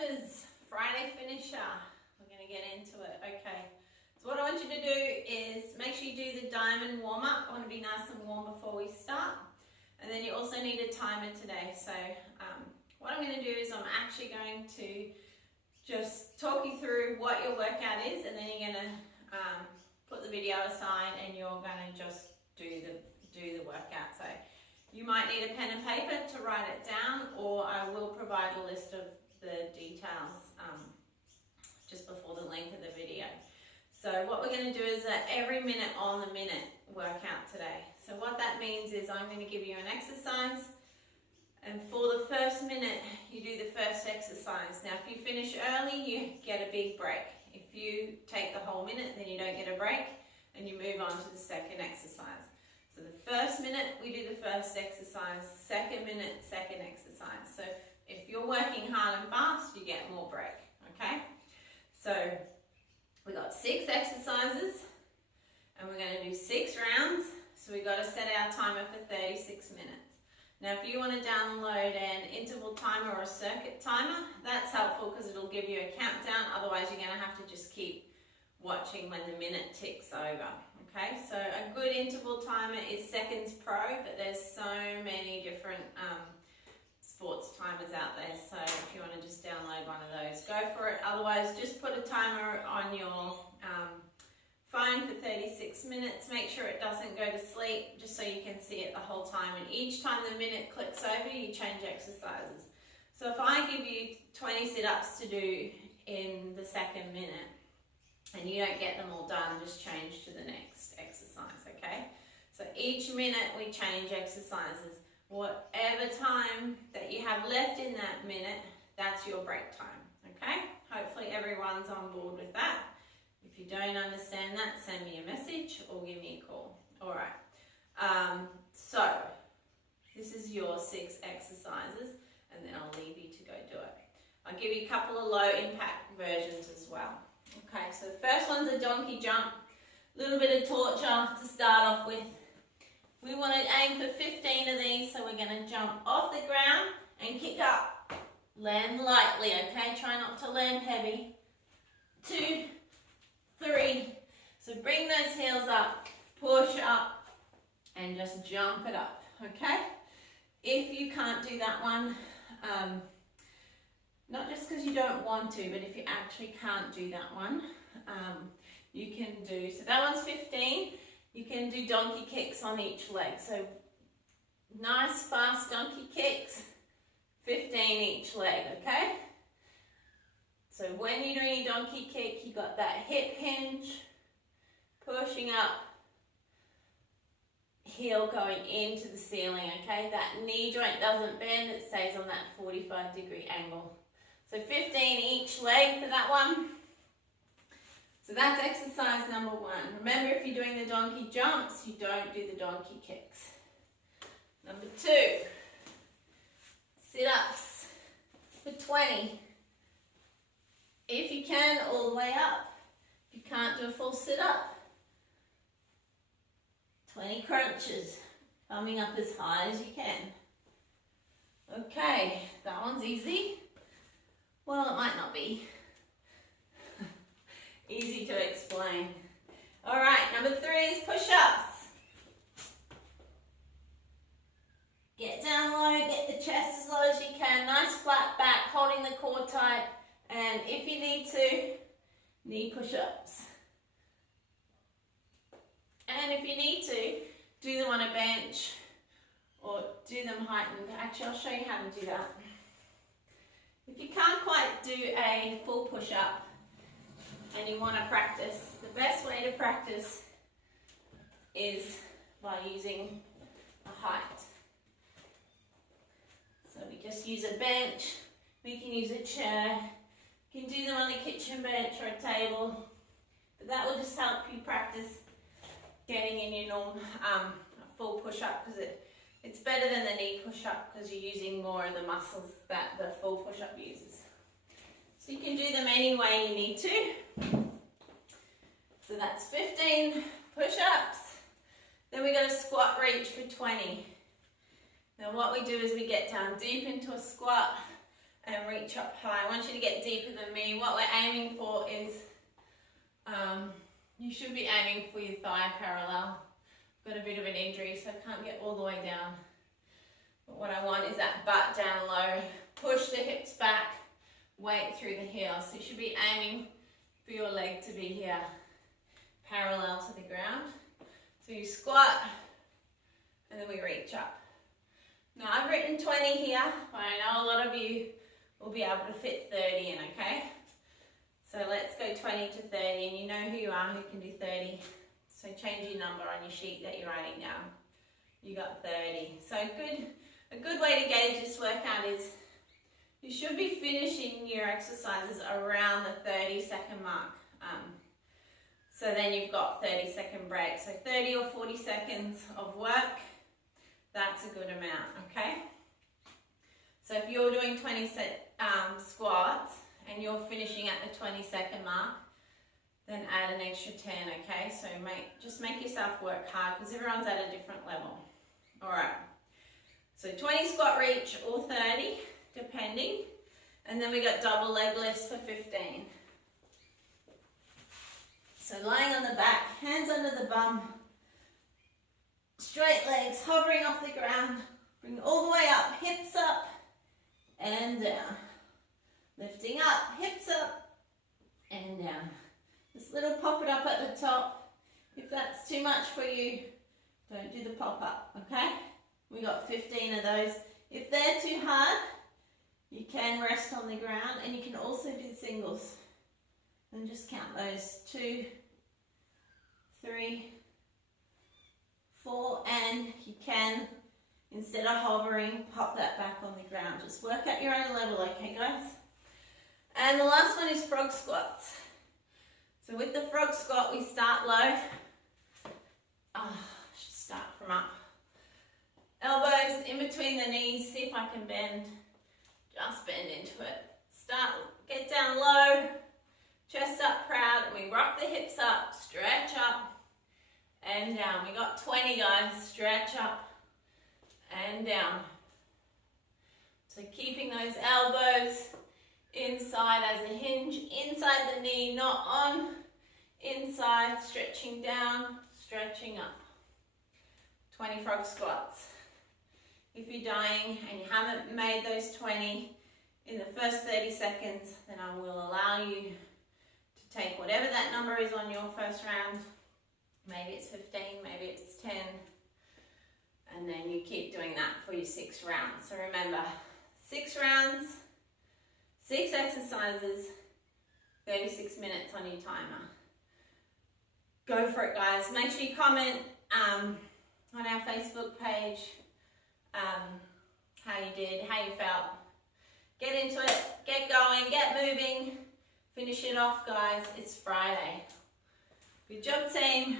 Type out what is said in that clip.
jumpers, Friday finisher. We're going to get into it. Okay, so what I want you to do is make sure you do the diamond warm up. I want to be nice and warm before we start. And then you also need a timer today. So what I'm going to do is I'm actually going to just talk you through what your workout is, and then you're going to put the video aside and you're going to just do the workout. So you might need a pen and paper to write it down, or I will provide a list of the details just before the link of the video. So what we're going to do is every minute on the minute workout today. So what that means is I'm going to give you an exercise, and for the first minute you do the first exercise. Now if you finish early you get a big break. If you take the whole minute then you don't get a break and you move on to the second exercise. So the first minute we do the first exercise, second minute, second exercise. So if you're working hard and fast, you get more break, okay? So we got 6 exercises and we're going to do 6 rounds. So we've got to set our timer for 36 minutes. Now if you want to download an interval timer or a circuit timer, that's helpful because it'll give you a countdown. Otherwise you're going to have to just keep watching when the minute ticks over. Okay, so a good interval timer is Seconds Pro, but there's so many different sports timers out there. So if you want to just download one of those, go for it. Otherwise, just put a timer on your phone for 36 minutes. Make sure it doesn't go to sleep, just so you can see it the whole time. And each time the minute clicks over, you change exercises. So if I give you 20 sit-ups to do in the second minute, and you don't get them all done, just change to the next exercise, okay? So each minute we change exercises. Whatever time that you have left in that minute, that's your break time, okay? Hopefully everyone's on board with that. If you don't understand that, send me a message or give me a call. All right, so this is your 6 exercises, and then I'll leave you to go do it. I'll give you a couple of low impact versions as well. Okay, so the first one's a donkey jump. A little bit of torture to start off with. We want to aim for 15 of these, so we're going to jump off the ground and kick up. Land lightly, okay? Try not to land heavy. 2, 3. So bring those heels up, push up, and just jump it up, okay? If you can't do that one, not just because you don't want to, but if you actually can't do that one, you can do, so that one's 15, you can do donkey kicks on each leg. So nice fast donkey kicks, 15 each leg, okay? So when you're doing a donkey kick, you got that hip hinge, pushing up, heel going into the ceiling, okay? That knee joint doesn't bend, it stays on that 45-degree angle. So 15 each leg for that one. So that's exercise number 1. Remember, if you're doing the donkey jumps, you don't do the donkey kicks. Number 2, sit-ups for 20. If you can, all the way up. If you can't do a full sit-up, 20 crunches, coming up as high as you can. Okay, that one's easy. Well, it might not be. Easy to explain. All right, number 3 is push-ups. Get down low, get the chest as low as you can. Nice flat back, holding the core tight. And if you need to, knee push-ups. And if you need to, do them on a bench or do them heightened. Actually, I'll show you how to do that. If you can't quite do a full push-up and you want to practice, the best way to practice is by using a height. So we just use a bench, we can use a chair, you can do them on a kitchen bench or a table, but that will just help you practice getting in your normal full push-up, because it's better than the knee push-up because you're using more of the muscles that the full push-up uses. So you can do them any way you need to. So that's 15 push-ups. Then we got a squat reach for 20. Now what we do is we get down deep into a squat and reach up high. I want you to get deeper than me. What we're aiming for is, you should be aiming for your thigh parallel. I've got a bit of an injury, so I can't get all the way down. But what I want is that butt down low. Push the hips back, weight through the heels. So you should be aiming for your leg to be here, parallel to the ground. So you squat, and then we reach up. Now I've written 20 here, but I know a lot of you will be able to fit 30 in, okay? So let's go 20 to 30, and you know who you are who can do 30. So change your number on your sheet that you're writing down. You got 30. So a good way to gauge this workout is you should be finishing your exercises around the 30-second mark. So then you've got 30-second break. So 30 or 40 seconds of work, that's a good amount, okay? So if you're doing 20 squats and you're finishing at the 20-second mark, then add an extra 10, okay? So just make yourself work hard because everyone's at a different level. All right, so 20 squat reach or 30, depending. And then we got double leg lifts for 15. So lying on the back, hands under the bum, straight legs, hovering off the ground, bring all the way up, hips up and down. Lifting up, hips up and down. This little pop it up at the top. If that's too much for you, don't do the pop up, okay? We got 15 of those. If they're too hard, you can rest on the ground, and you can also do singles. And just count those. 2, 3, 4, and you can, instead of hovering, pop that back on the ground. Just work at your own level, okay guys? And the last one is frog squats. So with the frog squat, we start low. Should start from up. Elbows in between the knees. See if I can bend. Just bend into it. Start, get down low. Chest up proud. And we rock the hips up. Stretch up and down. We got 20 guys. Stretch up and down. So keeping those elbows inside as a hinge. Inside the knee, not on. Inside, stretching down, stretching up. 20 frog squats. If you're dying and you haven't made those 20 in the first 30 seconds, then I will allow you to take whatever that number is on your first round. Maybe it's 15, maybe it's 10. And then you keep doing that for your 6 rounds. So remember, 6 rounds, 6 exercises, 36 minutes on your timer. Go for it, guys. Make sure you comment on our Facebook page how you did, how you felt. Get into it, get going, get moving. Finish it off, guys. It's Friday. Good job, team.